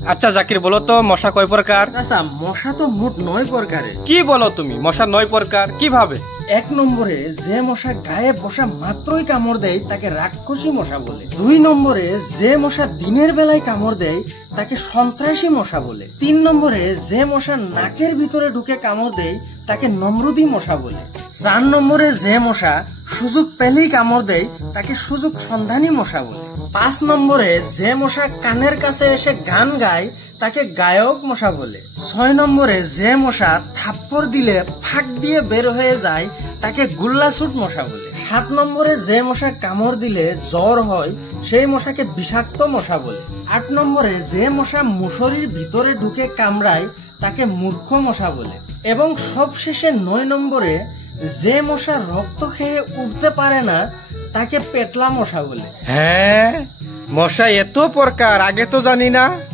আচ্ছা জাকির, বলো তো মশা কয় প্রকার? আচ্ছা, মশা তো মোট 9 প্রকারের। কি বলো তুমি, মশা 9 প্রকার? কিভাবে? 1 নম্বরে যে মশা গায়ে বসা মাত্রই কামড় দেয় তাকে রাক্ষসী মশা বলে। 2 নম্বরে যে মশা দিনের বেলায় কামড় দেয় তাকে সন্ত্রাসী মশা বলে। 3 নম্বরে যে মশা নাকের ভিতরে ঢুকে কামড় দেয় তাকে নমরুদি মশা বলে। 4 নম্বরে যে মশা সুযোগ পেলেই কামড় দেয় তাকে সুযোগ সন্ধানী মশা বলে। 5 নম্বরে যে মশা কানের কাছে এসে গান গায় তাকে গায়ক মশা বলে। 6 নম্বরে যে মশা থাপ্পড় দিলে ফাঁক দিয়ে বের হয়ে যায় তাকে গুল্লাছুট মশা বলে। 7 নম্বরে যে মশা কামড় দিলে জ্বর হয় সেই মশাকে বিষাক্ত মশা বলে। 8 নম্বরে যে মশা মুসরির ভিতরে ঢুকে কামড়ায় তাকে মূর্খ মশা বলে। এবং সবশেষে 9 নম্বরে যে মশা রক্ত খেয়ে উঠতে পারে না তাকে পেটলা মশা বলে। হ্যাঁ, মশা এত প্রকার, আগে তো জানি না।